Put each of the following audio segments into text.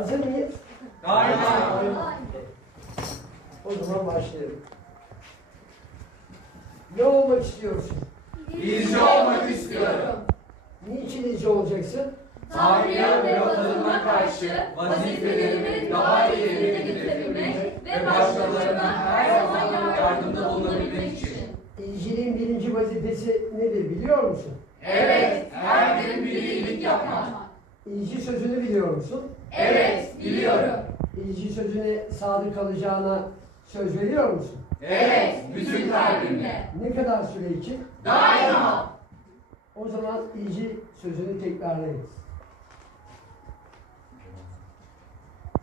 Hazır mıyız? Daima. O zaman başlayalım. Ne olmak istiyorsun? İzci olmak istiyorum. Niçin izci olacaksın? Tanrı'ya ve vatanıma karşı vazifelerimi daha iyi yerine getirebilmek ve başkalarına her zaman yardımda bulunabilmek için. İncil'in birinci vazifesi nedir biliyor musun? Evet, her gün bir iyilik yapmak. İnci sözünü biliyor musun? Evet, biliyorum. İnci sözüne sadık kalacağına söz veriyor musun? Evet, bütün kalbimle. Ne kadar süre için? Daima. O zaman İnci sözünü tekrarlayınız.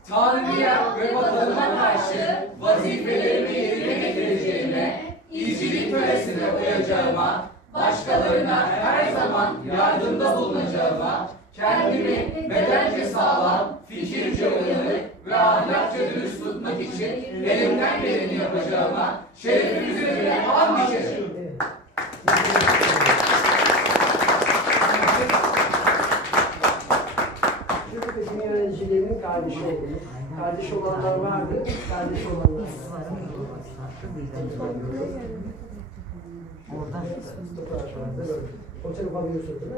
Tanrı'ya ve vatanıma karşı vazifelerimi yerine getireceğime, izcilik töresine uyacağıma, başkalarına her zaman yardımda bulunacağıma, kendimi bedence sağlam, fikirce uyanık ve ahlakça dürüst tutmak için elimden geleni yapacağıma, şerefim üzerine and içerim. Eğitimi öğrencilerinin kardeşi oldunuz. Kardeş olanlar vardı, kardeş olanlar var. Oradan vardı, böyle. Fotoğraf alıyorsun değil mi?